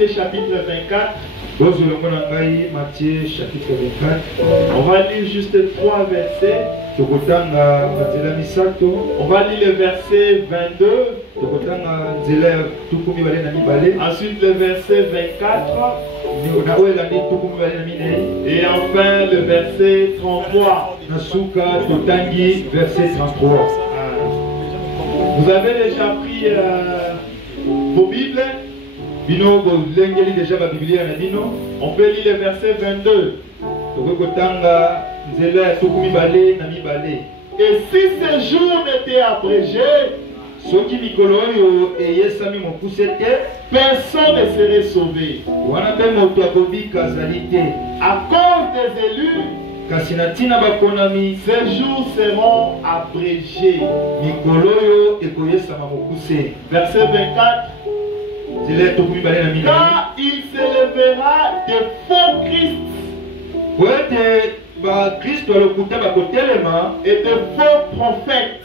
Matthieu chapitre 24. Matthieu chapitre 24. On va lire juste 3 versets. On va lire le verset 22. Ensuite le verset 24. Et enfin le verset 33. Vous avez déjà pris vos Bibles? On peut lire le verset 22. Et si ce jour n'était abrégé, personne ne serait sauvé. À cause des élus, ces jours seront abrégés. Verset 24. Car il s'élèvera de faux Christ et de faux prophètes.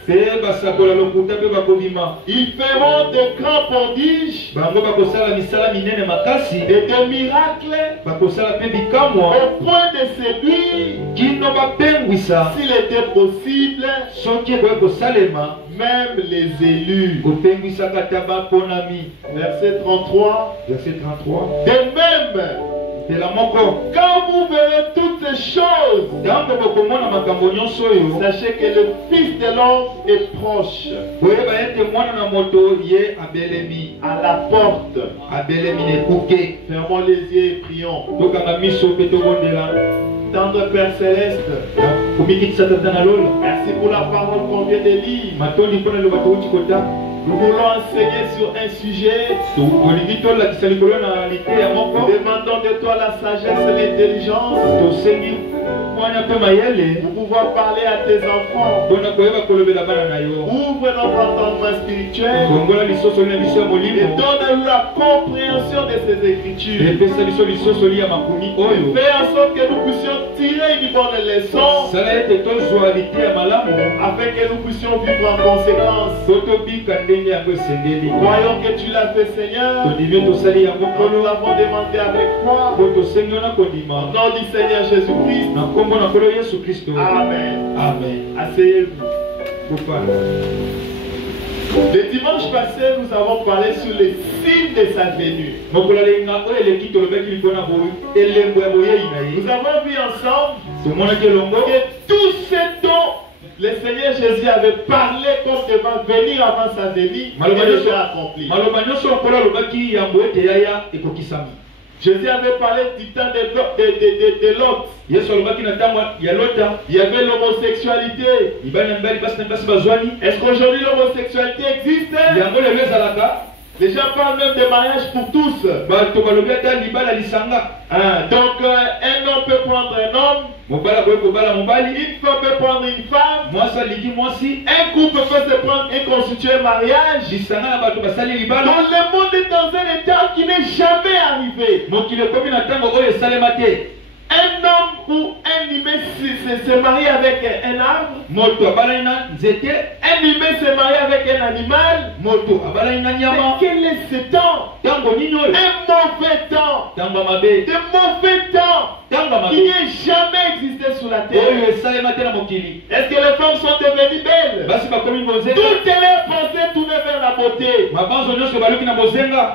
Ils feront de grands prodiges et de miracles au point de séduire, s'il était possible, même les élus. Verset 33. De même, quand vous verrez toutes ces choses, sachez que le Fils de l'homme est proche, à la porte. Fermons les yeux et prions. Tendre Père Céleste, merci pour la parole qu'on vient de lire. Nous voulons enseigner sur un sujet. Demandons de toi la sagesse et l'intelligence pour pouvoir parler à tes enfants. Ouvre notre entendement spirituel et donne-nous la compréhension de ces écritures. Fais en sorte que nous puissions tirer une bonne leçon afin que nous puissions vivre en conséquence. Croyons que tu l'as fait, Seigneur. Nous l'avons demandé avec foi. Au nom du Seigneur Jésus-Christ. Amen. Amen. Asseyez-vous. Le dimanche passé, nous avons parlé sur les signes de sa venue. Nous avons vu ensemble que tout ce dont le Seigneur Jésus avait parlé comme devant venir avant sa venue, il sera accompli. Jésus avait parlé du temps de Lot. Il y avait l'homosexualité. Est-ce qu'aujourd'hui l'homosexualité existe? Les gens parlent même de mariage pour tous. Donc un homme peut prendre un homme, une femme peut prendre une femme, un couple peut se prendre et constituer un mariage. Donc le monde est dans un état qui n'est jamais arrivé. Un homme ou un humain se marie avec un arbre. Un humain se marie avec un animal. Mais quel est ce temps? Un mauvais temps. De mauvais temps qui n'est jamais existé sur la terre. Est-ce que les femmes sont devenues belles? Toutes leurs pensées tournées vers la beauté.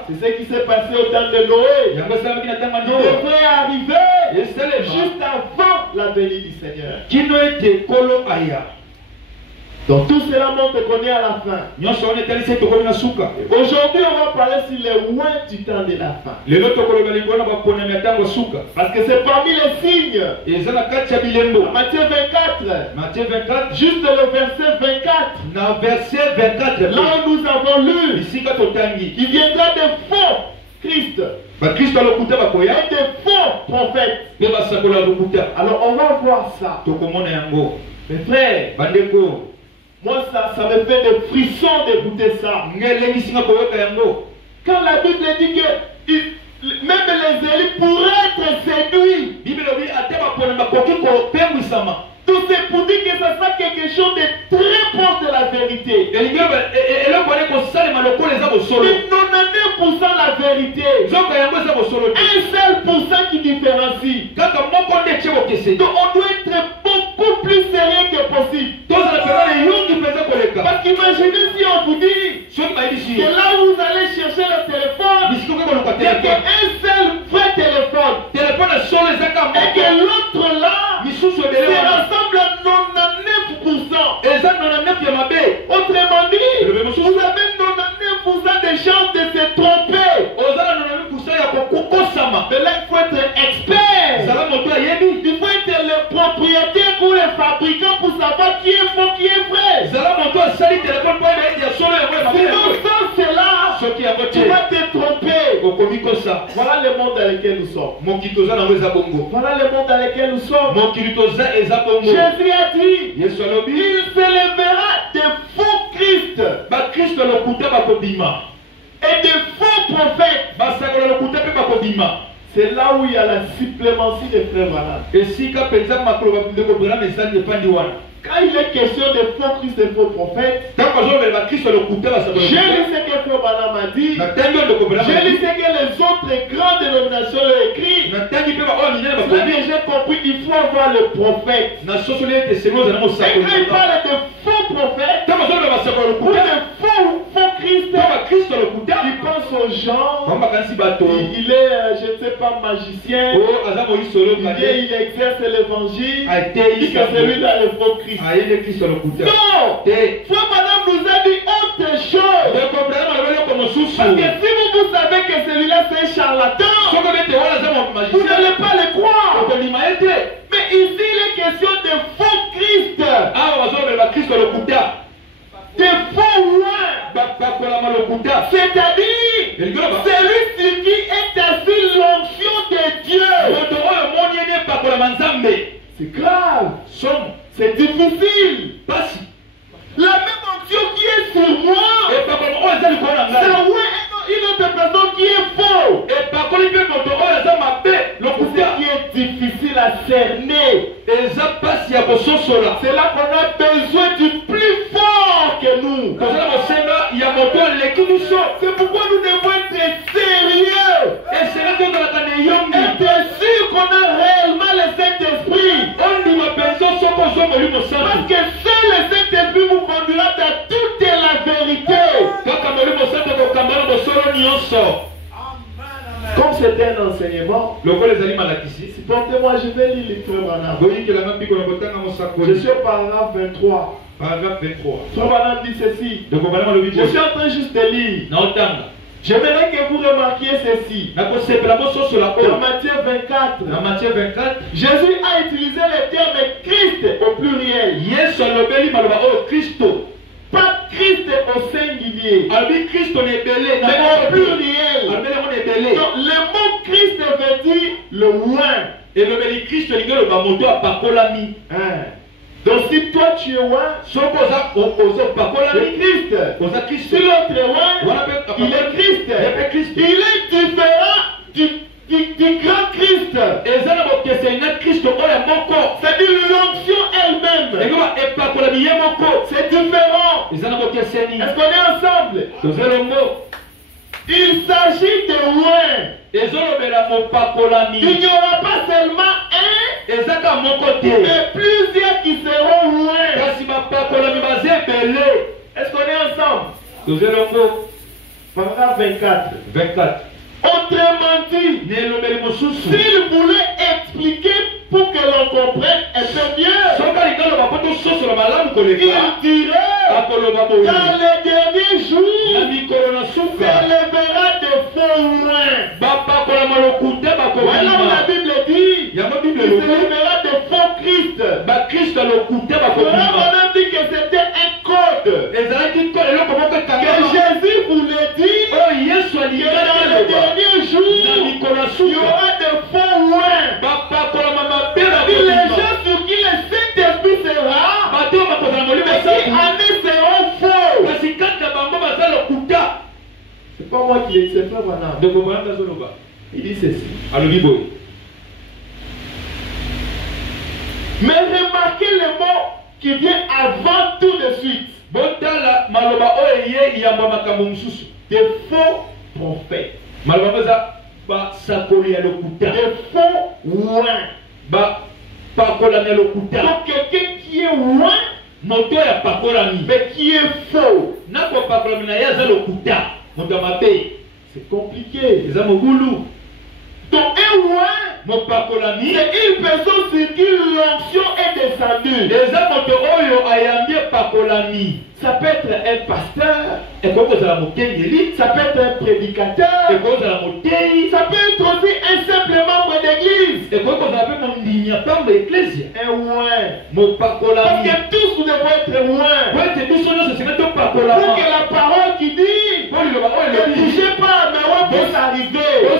C'est ce qui s'est passé au temps de Noé. Il devrait arriver juste avant la venue du Seigneur. Donc tout cela montre qu'on est à la fin. Aujourd'hui on va parler sur les loin du temps de la fin. Parce que c'est parmi les signes. Matthieu 24. Juste le verset 24. Là où nous avons lu. Il viendra de faux Christ. Et de faux prophètes. Alors on va voir ça. Mes frères, moi ça me fait des frissons d'écouter ça. Quand la Bible dit que même les élus pourraient être séduits. Donc c'est pour dire que ça sera quelque chose de très proche de la vérité. Mais 99% la vérité. Un seul pourcent qui différencie. Donc on doit être beaucoup plus sérieux que possible. Parce qu'imaginez si on vous dit que là où vous allez chercher le téléphone, il n'y a qu'un seul vrai téléphone. Et que l'autre là se rassemble à 99%. Autrement dit, vous avez 99% de chances de se tromper. Mais là, il faut être expert. Il faut être le propriétaire ou le fabricant pour savoir qui est faux, qui est vrai. Sinon, sans cela, tu vas te tromper. Voilà le monde dans lequel nous sommes. Voilà le monde dans lequel nous sommes. Jésus a dit, il s'élèvera de faux Christ et de faux prophètes. C'est là où il y a la supplémentie des frères Branham. Quand il est question de faux Christ et faux prophètes, j'ai lu ce que frère Branham a dit. J'ai lu ce que les autres grandes dénominations ont écrit. J'ai compris qu'il faut avoir le prophète. Et quand il parle de faux prophètes ou de faux Christ, il pense aux gens. Il est, je ne sais pas, magicien. Il exerce l'évangile. Il dit que c'est lui dans le faux Christ. Non! Frère Branham nous a dit autre chose. Parce que si vous savez que celui-là c'est un charlatan, vous n'allez pas le croire. Mais ici il est question de faux Christ. De faux loin. C'est-à-dire celui sur qui est assis l'onction de Dieu. C'est grave. C'est difficile. La même onction qui est sur moi, c'est une autre personne qui est faux. Ce qui est difficile à cerner. C'est là qu'on a besoin du plus fort que nous. C'est pourquoi nous devons être sérieux. Être sûr qu'on a réellement le Saint-Esprit. Parce que seul le Saint-Esprit vous conduira dans toute la vérité. Comme c'était un enseignement, supportez-moi, je vais lire les frères Branham. Je suis au paragraphe 23. Frère Branham dit ceci. Je suis en train juste de lire. J'aimerais que vous remarquiez ceci. Dans Matthieu 24, Jésus a utilisé le terme Christ au pluriel. Pas Christ au singulier. Mais au pluriel. Donc, le mot Christ veut dire le loin. Donc si toi tu es loin, c'est Christ. Si l'autre est loin, il est Christ. Il est différent du grand Christ. C'est-à-dire l'onction elle-même. C'est différent. Est-ce qu'on est ensemble? Il s'agit de loin. Il n'y aura pas seulement un, mais plusieurs qui seront loin. Est-ce qu'on est ensemble? Paragraphe 24. Autrement dit, s'il voulait expliquer pour que l'on comprenne un peu mieux, il dirait dans les derniers jours, s'élèvera de faux loin. Voilà où la Bible dit, il s'élèvera de faux Christ. Voilà, on a dit que c'était un code. Que Jésus voulait dire que dans les derniers jours, il y aura de faux loin. Les gens sur qui le Saint-Esprit sera, qui en seront faux. C'est pas moi qui l'ai dit, c'est frère Branham. Il dit ceci. Mais remarquez qui vient avant tout de suite. Des faux prophètes. Des faux ouins. Donc quelqu'un qui est ouin, mais qui est faux. C'est compliqué. Donc un ouin, c'est une personne sur qui l'onction est descendue. Ça peut être un pasteur, ça peut être un prédicateur, ça peut être aussi un simple membre d'église. Un ouin. Parce que tous nous devons être ouin. Pour que la parole qui dit ne touchez pas à mes ouins puisse arriver. Moi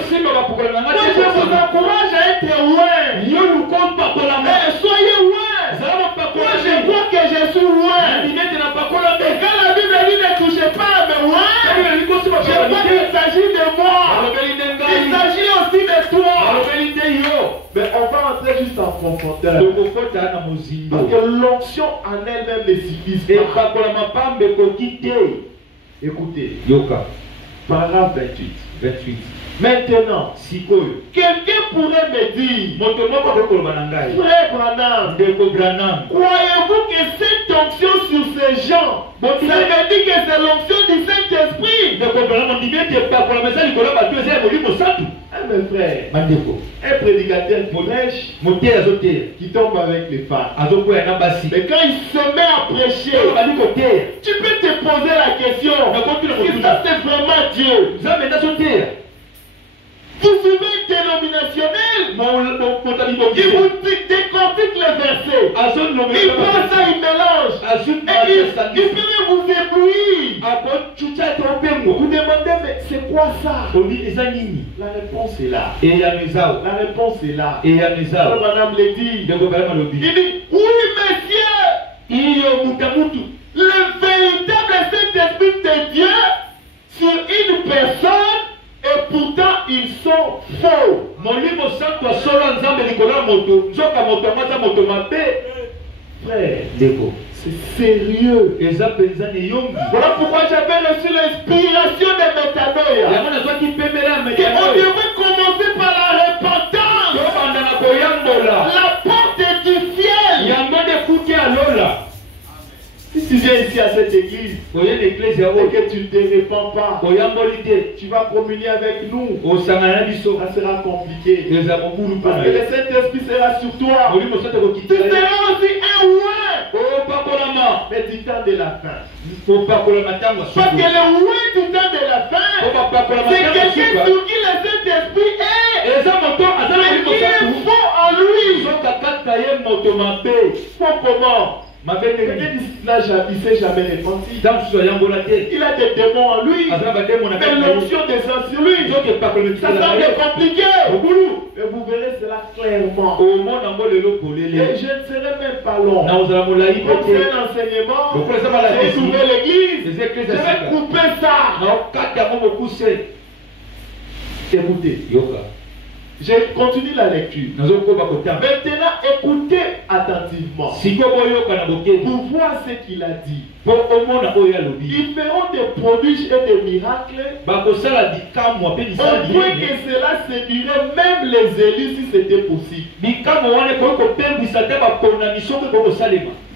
je vous encourage à être ouin. Soyez ouin. Moi je crois que je suis ouin. Et quand la Bible dit ne touchez pas à mes ouins, je crois qu'il s'agit de moi. Il s'agit aussi de toi. Mais on va entrer juste en profondeur. Parce que l'onction en elle-même ne suffit pas. Écoutez. Paragraphe 28. Maintenant, quelqu'un pourrait me dire, Frère Branham, croyez-vous que cette onction sur ces gens, ça veut dire que c'est l'onction du Saint-Esprit? Mes frères, un prédicateur qui tombe avec les femmes. Mais quand il se met à prêcher, tu peux te poser la question, si ça c'est vraiment Dieu. Vous suivez une dénominationnelle, il vous décortique les versets. Il prend ça, il mélange. Et il peut même vous éblouir. Vous demandez, mais c'est quoi ça? La réponse est là. La réponse est là. Madame le dit. Il dit, oui, messieurs. Le véritable Saint-Esprit de Dieu sur une personne. Et pourtant ils sont faux. Frère, c'est sérieux. Voilà pourquoi j'avais reçu l'inspiration de Metanoia. On devrait commencer par la repentance. La porte du ciel. Si tu viens ici à cette église et que tu ne te répands pas, tu vas communier avec nous, ça sera compliqué. Parce que le Saint-Esprit sera sur toi. Tu seras aussi un ouin. Mais du temps de la fin. Parce que le ouin du temps de la fin, c'est quelqu'un sur qui le Saint-Esprit est. Mais qui est faux en lui. Faux comment? Il ne s'est jamais repenti. Il a des démons en lui. Mais l'onction descend sur lui. Ça semble compliqué. Mais vous verrez cela clairement. Et je ne serai même pas long. Comme c'est un enseignement, j'ai ouvert l'église. Je vais couper ça. Écoutez. Je continue la lecture. Maintenant, écoutez attentivement pour voir ce qu'il a dit. Ils feront des prodiges et des miracles au point que cela séduirait même les élus si c'était possible.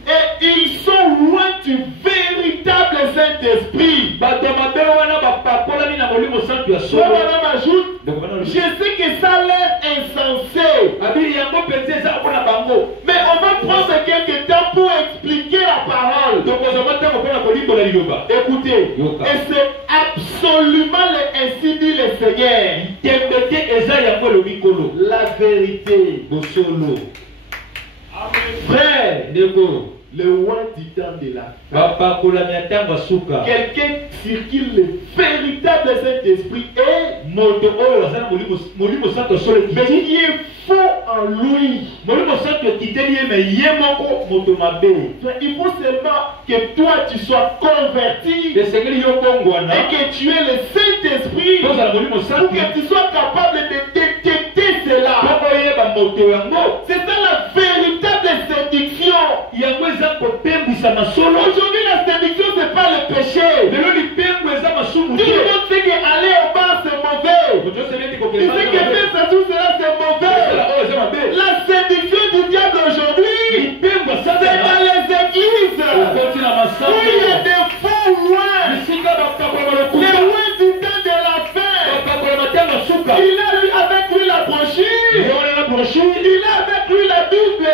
Et ils sont loin du véritable Saint-Esprit. Je sais que ça a l'air insensé. Mais on va prendre quelques temps pour expliquer la parole. Écoutez, et c'est absolument ainsi dit le Seigneur. La vérité. Frère, le roi du temps de la fin. Quelqu'un sur qui le véritable Saint-Esprit est, mais qui est faux en lui. Il faut seulement que toi tu sois converti et que tu aies le Saint-Esprit pour que tu sois capable de détecter cela. C'est ça la véritable séduction. Aujourd'hui, la séduction, ce n'est pas le péché. Tout le monde sait qu'aller au bar, c'est mauvais. Il sait que faire ça, tout cela, c'est mauvais. La séduction du diable aujourd'hui, c'est dans les églises. Où il y a des faux loin. Les loin du temps de la fin. Il a avec lui la brochure. Il a avec lui la Bible.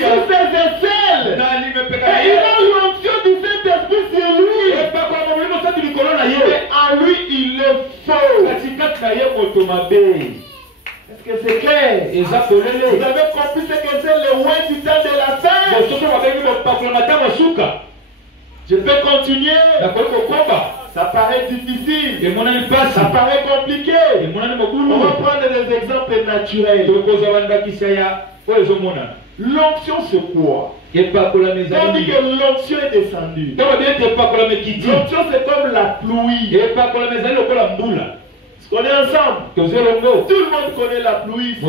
Sur ses aisselles. Et il a l'onction du Saint-Esprit sur lui. Mais en lui, il est faux. Est-ce que c'est clair? Vous avez compris ce que c'est le loin du temps de la fin? Je peux continuer. Ça paraît difficile. Ça paraît compliqué. On va prendre des exemples naturels. L'onction c'est quoi? On dit que l'onction est descendue. L'onction c'est comme la pluie. On est ensemble. Tout le monde connaît la pluie ici.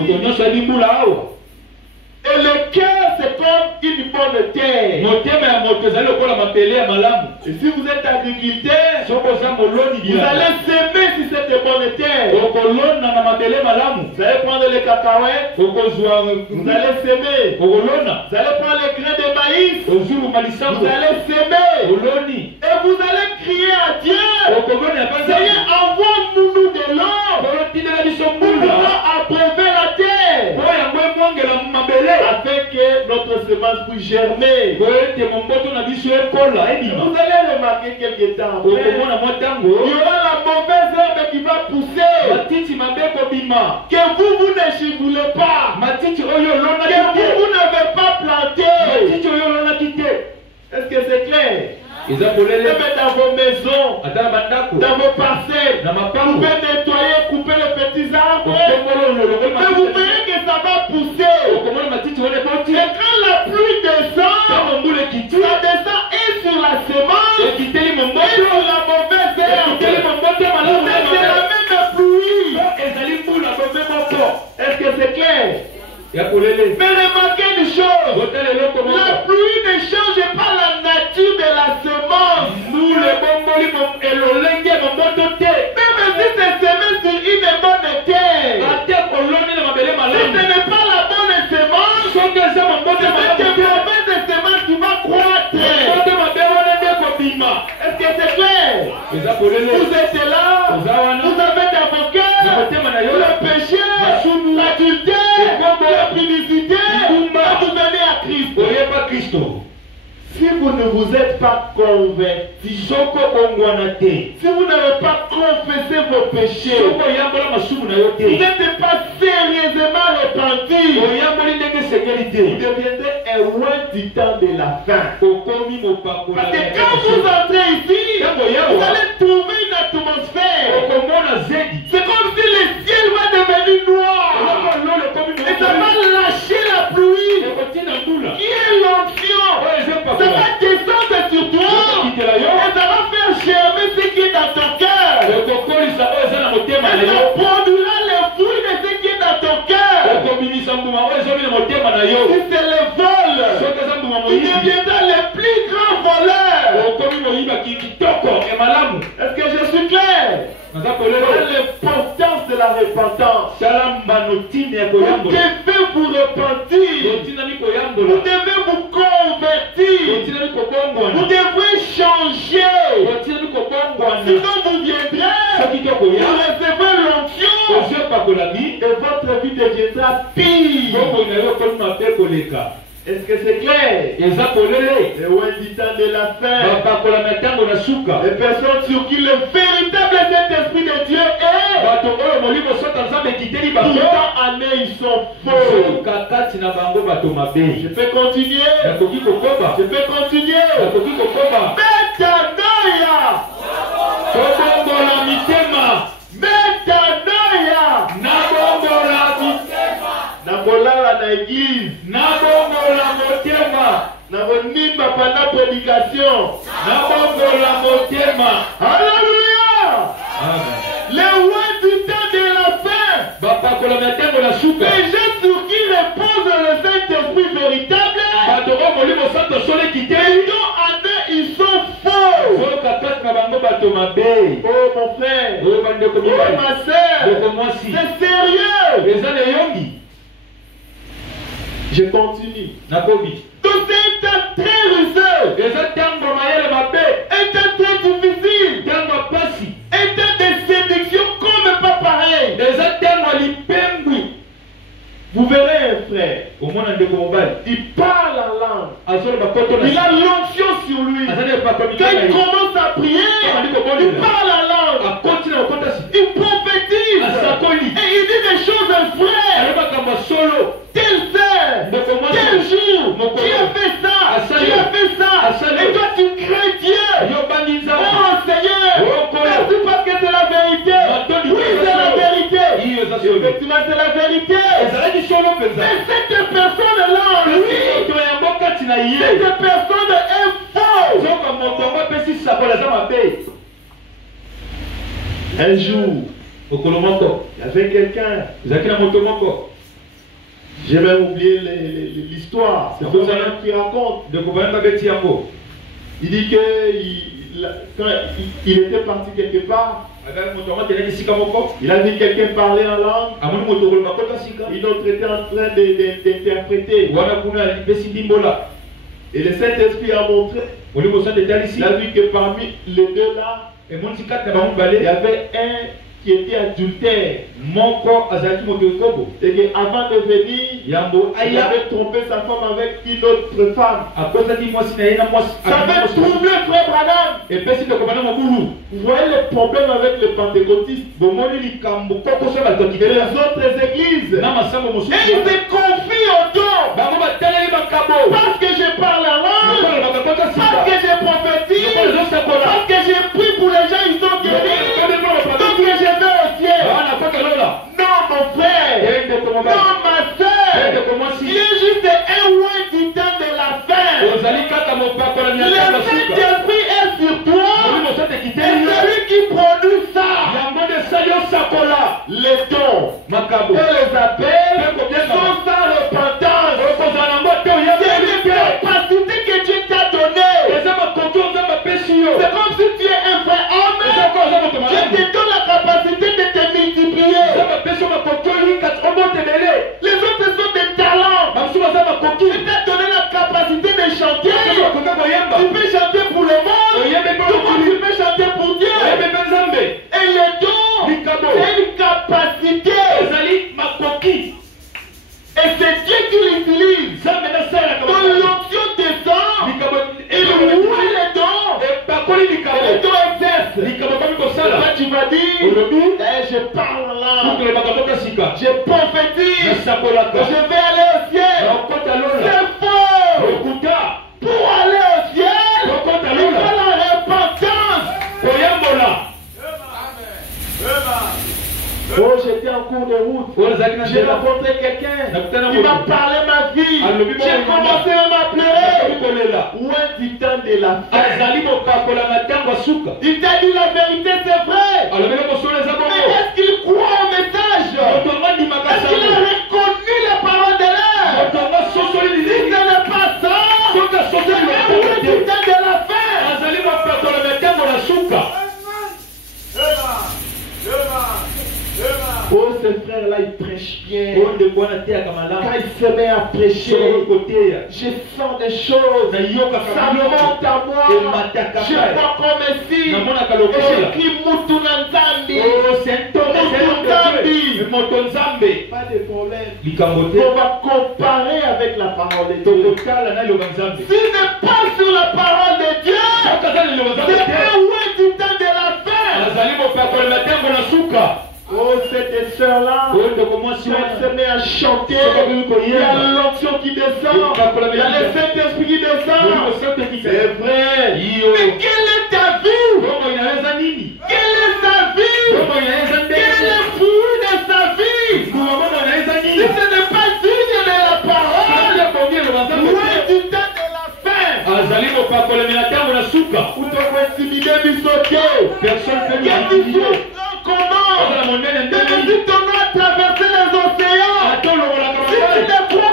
Et le cœur, c'est comme une bonne terre. Et si vous êtes agriculteur, vous allez s'aimer si c'est de bonne terre. Vous allez prendre les cacahuètes, vous allez s'aimer. Vous allez prendre les grains de maïs, vous allez s'aimer. Et vous allez crier à Dieu, Seigneur, envoie-nous de l'eau pour pouvoir abreuver la terre, afin que notre semence puisse germer. Vous allez remarquer quelque temps après, il y aura la mauvaise herbe qui va pousser, que vous ne chiboulez pas, que vous n'avez pas planté. Est-ce que c'est clair? Même dans vos maisons, dans vos parcelles, vous pouvez nettoyer, couper les petits arbres, mais vous verrez que ça va pousser. Et quand la pluie descend, ça descend et sur la semence et sur la mauvaise herbe. C'est la même pluie. Est-ce que c'est clair? Mais remarquez une chose, la pluie ne change pas la nature de la semence. Même si c'est semé sur une bonne terre, si ce n'est pas la bonne semence, c'est une mauvaise semence qui va croître. Est-ce que c'est clair? Vous êtes là, vous avez dans vos cœurs le péché, l'adultère, la publicité, vous venez à Christ. Si vous ne vous êtes pas converti, si vous n'avez pas confessé vos péchés, vous n'êtes pas sérieusement repenti, vous deviendrez un loin du temps de la fin. Parce que quand vous entrez ici, vous allez trouver une atmosphère. C'est comme si le ciel va devenir noir. Et ça va lâcher la pluie, qui est l'onction. Ça va descendre sur toi et ça va faire germer ce qui est dans ton cœur. Et ça produira les fruits de ce qui est dans ton cœur. Si c'est le vol, tu deviendras le plus grand voleur. Est-ce que je suis clair? L'importance de la repentance. Vous devez vous repentir. Vous devez vous convertir. Vous devrez changer. Sinon vous viendrez, vous recevrez l'onction et votre vie deviendra pire. Est-ce que c'est clair? Et ouais, du temps de la fin, les personnes sur qui le véritable Saint-Esprit de Dieu est, pourtant en eux ils sont faux. Je peux continuer? Je peux continuer? Metanoia. Metanoia. Nabolala na église. Nabongola motema. Nabonimba pendant prédication. Nabongola motema. Alléluia. Les rois du temps de la fin. Les gens sur qui dépose le Saint-Esprit véritable, ils sont faux. Oh mon frère, oh ma soeur, c'est sérieux. Je continue. Donc c'est un temps très ruseux, un temps très difficile, un temps de séduction comme pas pareil. Vous verrez un frère, il parle en langue, il a l'onction sur lui. Quand il commence à prier, il parle en langue, il prophétise, et il dit des choses frères. Tel sœur, tel jour, qui a fait ça, qui a fait ça, et toi tu crains Dieu. Oh Seigneur, merci parce que c'est la vérité. Oui, c'est la vérité. Effectivement, c'est la vérité. Et cette personne-là, lui, cette personne est fausse. Un jour, il y avait quelqu'un. J'ai même oublié l'histoire. C'est pour ça qui raconte. Il dit que quand il était parti quelque part, il a vu quelqu'un parler en langue. Une autre était en train d'interpréter. Et le Saint-Esprit a montré. Il a vu que parmi les deux là, il y avait un qui était adultère. Et qu'avant de venir, il avait trompé sa femme avec une autre femme. Ça avait troublé frère Branham. Vous voyez le problème avec les pentecôtistes et les autres églises. Et ils se confient au don. Parce que je parle en langue, parce que je prophétise, parce que je prie pour les gens, ils sont guéris. Donc je vais au ciel. Non mon frère, non ma soeur, il est juste un ouin du temps de la fin. Le Saint-Esprit est sur toi. Et celui qui produit ça, les dons et les appels sont sans repentance. C'est une capacité que Dieu t'a donnée. C'est comme si tu es un vrai homme. Je te donne la capacité de te multiplier. Les autres sont des talents. Je t'ai donné la capacité de chanter. Tu peux chanter pour le monde. Comment tu peux chanter pour Dieu? Et les dons, c'est une capacité. Et c'est Dieu qui l'utilise. Quand l'onction descend, il ouvre les dons. Et les dons exercent. Là, tu vas dire, je parle là. Je prophétise. Je vais aller au ciel. C'est faux. Pour aller au ciel, il faut la repentance. Oh, j'étais en cours de route. J'ai rencontré quelqu'un. Il m'a parlé ma vie. J'ai commencé à m'appeler. Où est du temps de la fin? Il t'a dit la vérité, c'est vrai. Mais est-ce qu'il croit au message? Est-ce qu'il a reconnu la parole de l'air? Si ce n'est pas ça, c'est là où est du temps de la fin. Oh, ce frère-là, il prêche bien. Quand il se met à prêcher, je sens des choses. Ça monte à moi. Je vois comme ici. Et j'écris Mutunanzambi. Pas de problème. On va comparer avec la parole de Dieu. S'il n'est pas sur la parole de Dieu, c'est un ouin du temps de la fin. Oh, cette sœur-là, quand elle se met à chanter, il y a l'onction qui descend, il y a le Saint-Esprit qui descend. C'est vrai. Mais quelle est ta vie? Quelle est sa vie? Quel est le fruit de sa vie? Si ce n'est pas digne de la parole, loin du temps de la fin. Ou te faut intimider du sauté. Comment? Même si ton doit traverser les océans, si tu ne crois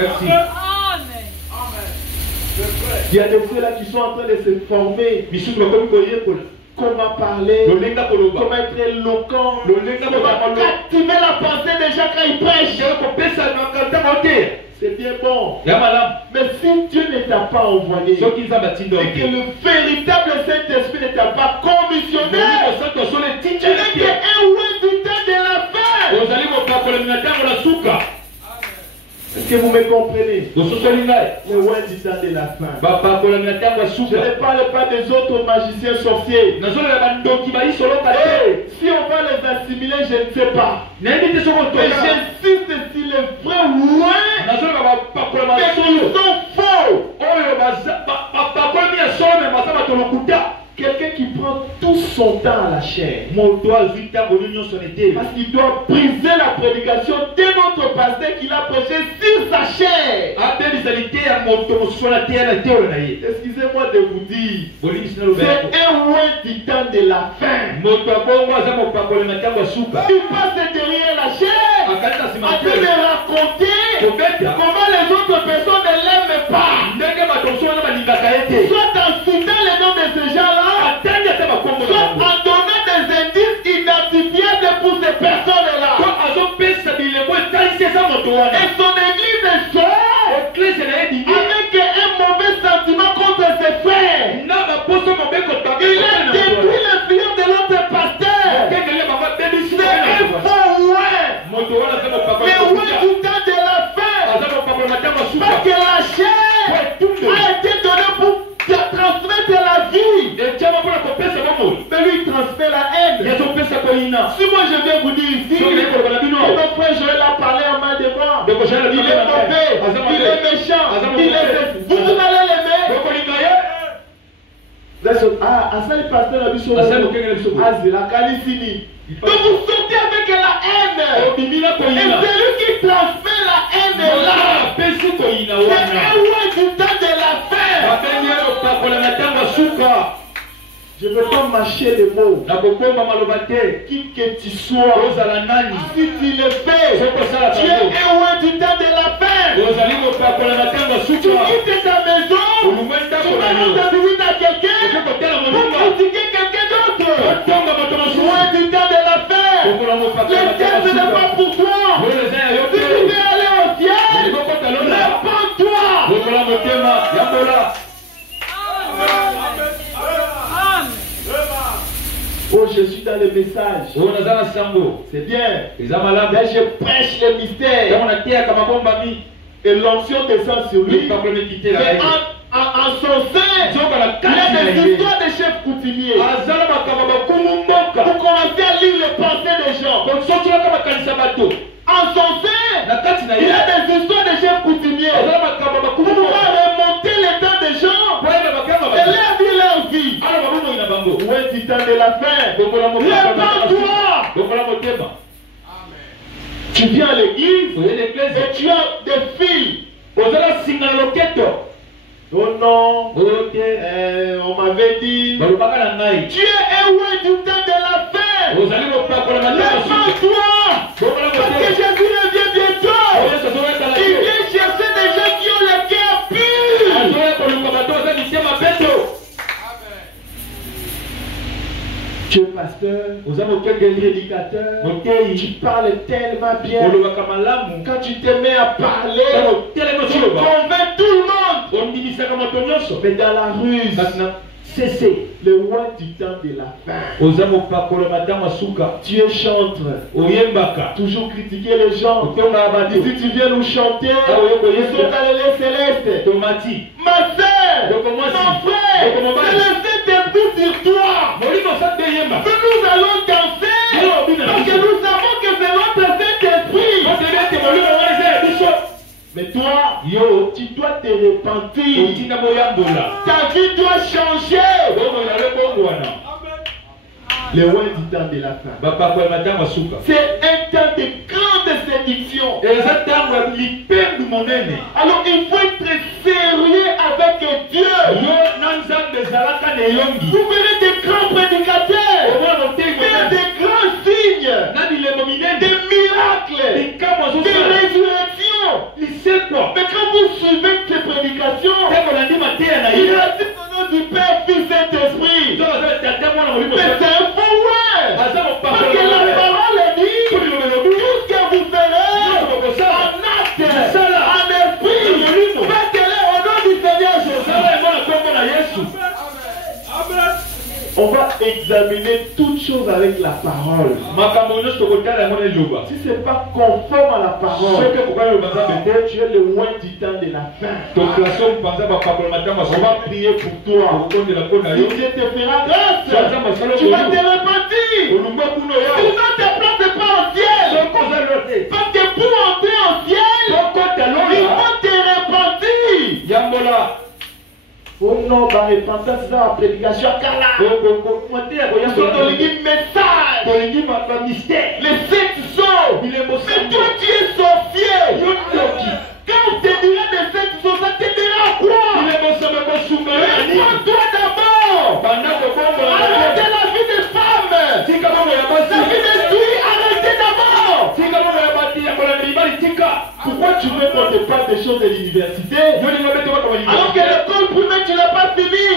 Merci. Il y a des frères là qui sont en train de se former. Comment parler, comment être éloquent, comment captiver la pensée des gens quand ils prêchent. C'est bien bon. Mais si Dieu ne t'a pas envoyé, et que le véritable Saint-Esprit ne t'a pas commissionné, tu n'es qu'un ouin du temps de la fin. Est-ce que vous me comprenez? Le ouin du temps de la fin. Je ne parle pas des autres magiciens sorciers. Si on va les assimiler, je ne sais pas. Mais j'insiste sur les vrais ouins, mais qui sont faux. Quelqu'un qui prend tout son temps à la chair. Parce qu'il doit briser la prédication d'un autre pasteur qu'il a prêché sur sa chair. Excusez-moi de vous dire, c'est un ouin du temps de la fin. Il passe derrière la chair en train de raconter comment les autres personnes ne l'aiment pas. Soit en citant le nom de ces gens-là, soit en donnant des indices identifiables pour ces personnes-là. Et son église sort avec un mauvais sentiment contre ses frères. Il a détruit le fillon de l'autre pasteur. C'est un faux ouin. Le ouin du temps de la fin. Parce que la chair a été donnée pour transmettre la vie. Mais lui il transmet la haine. Si moi je viens vous dire ici, mon frère Joël a parlé en main de moi, il est mauvais, il est méchant, il est... Vous allez l'aimer. Ah, ça le pasteur a vu sur la Calicini. Donc vous sortez avec la haine. Et celui qui transmet la haine est là. C'est un ouin du temps de la fin. Je ne veux pas mâcher les mots. Qui que tu sois, si tu le fais, tu es un ouin du temps de la fin. Tu quittes ta maison, tu vas rendre visite à quelqu'un pour critiquer quelqu'un d'autre. Ouin du temps de la fin. Le ciel ce n'est pas pour toi. Si tu veux aller au ciel, réponds-toi. Oh, je suis dans le message. C'est bien. Mais je prêche le mystère. Et l'onction descend sur lui. Et en son sein, il y a des histoires de chefs coutumiers. Pour commencer à lire les pensées des gens. En son sein, il y a des histoires de chefs coutumiers. Pour pouvoir remonter les temps des gens et leur vie. Où est le temps de la fin? Répands-toi. Tu viens à l'église et tu as des filles. Oh non, on m'avait dit, tu es un ouin du temps de la fin. Répands-toi. Parce que Jésus revient bientôt. Il vient chercher des gens qui ont le cœur pur. Tu es pasteur, prédicateur, tu parles tellement bien. Quand tu te mets à parler, tu convaincs tout le monde. Mais dans la ruse, cessez le ouin du temps de la fin. Tu es chantre, toujours critiquer les gens. Ici tu viens nous chanter, ils sont Galilée céleste. Ma soeur, mon frère, c'est le Saint-Esprit sur toi. Nous allons danser parce que nous savons que c'est notre Saint-Esprit. Mais toi, tu dois te repentir. Ta vie doit changer. Le ouin du temps de la fin. C'est un temps de grande séduction. Alors il faut être sérieux avec Dieu. Vous verrez des grands prédicateurs, faire des grands signes, des miracles, des résurrections. Mais examiner toutes choses avec la parole. Si ce n'est pas conforme à la parole, tu es le loin du temps de la fin. On va prier pour toi. Si Dieu te fera grâce, tu vas te repentir. Sinon tes places n'est pas au ciel. Parce que pour entrer au ciel, il faut te repentir. Oh non, la repentance dans la prédication, car là, il y a un message. Les sept sceaux. Mais toi, tu es sorcier. Quand on te dira des sept sceaux, ça te dira quoi? Réponds-toi d'abord. Arrêtez la vie des femmes. La vie des filles, arrêtez d'abord. Pourquoi tu veux qu'on te parle des choses de l'université alors que l'école primaire tu n'as pas fini?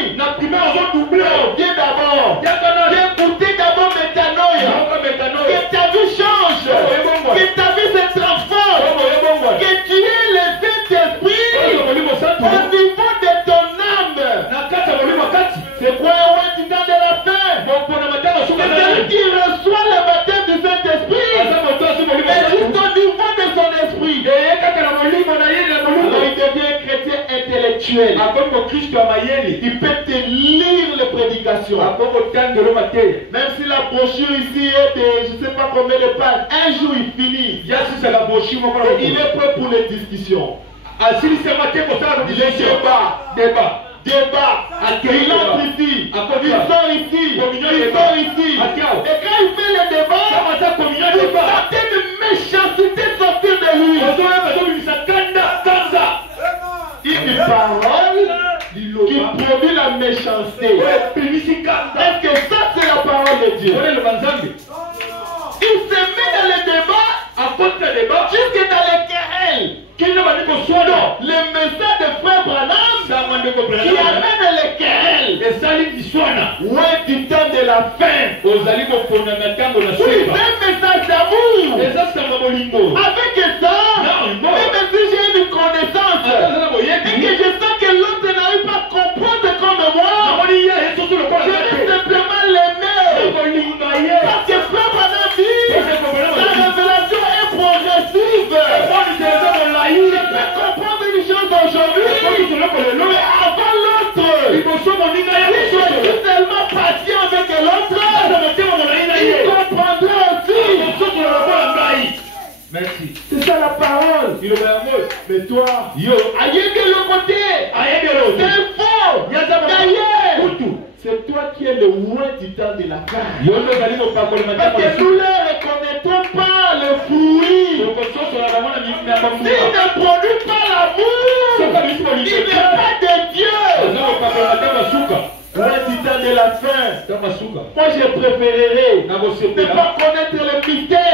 Viens d'abord. Viens goûter d'abord métanoïa. Que ta vie change. Que ta vie se transforme. Que tu aies le Saint-Esprit au niveau de ton âme. C'est quoi un du temps de la fin? C'est celui qui reçoit le baptême du Saint-Esprit. Et juste au niveau de son esprit. Alors il devient chrétien intellectuel. Il peut te lire les prédications. Même si la brochure ici est de je ne sais pas combien de pages, un jour il finit. Il est prêt pour les discussions. Il est débat. Il entre ici, il sort ici, il sort ici. Et quand il fait le débat, vous sentez de méchanceté sortir de lui. Une parole qui produit la méchanceté. Est-ce que ça c'est la parole de Dieu? Il se met dans le débat, jusque dans les querelles. Le message de frère Branham qui amène les querelles. Ouais, du temps de la fin. Oui, c'est un message d'amour. Avec ça, même si j'ai une connaissance et que je sens que l'autre n'arrive pas à comprendre comme moi, je vais simplement l'aimer. Parce que frère Branham dit, la révélation est progressive. Je peux comprendre une chose aujourd'hui, mais avant l'autre, si je suis tellement patient avec l'autre, il comprendra aussi. Merci. C'est ça la parole. Mais toi, aïe de l'autre côté, c'est faux. C'est toi qui es le loin du temps de la fin. Parce que nous ne reconnaîtrons pas le fruit. S'il ne produit pas l'amour, il n'est pas de Dieu. Loin du temps de la fin. Moi je préférerais ne pas connaître le mystère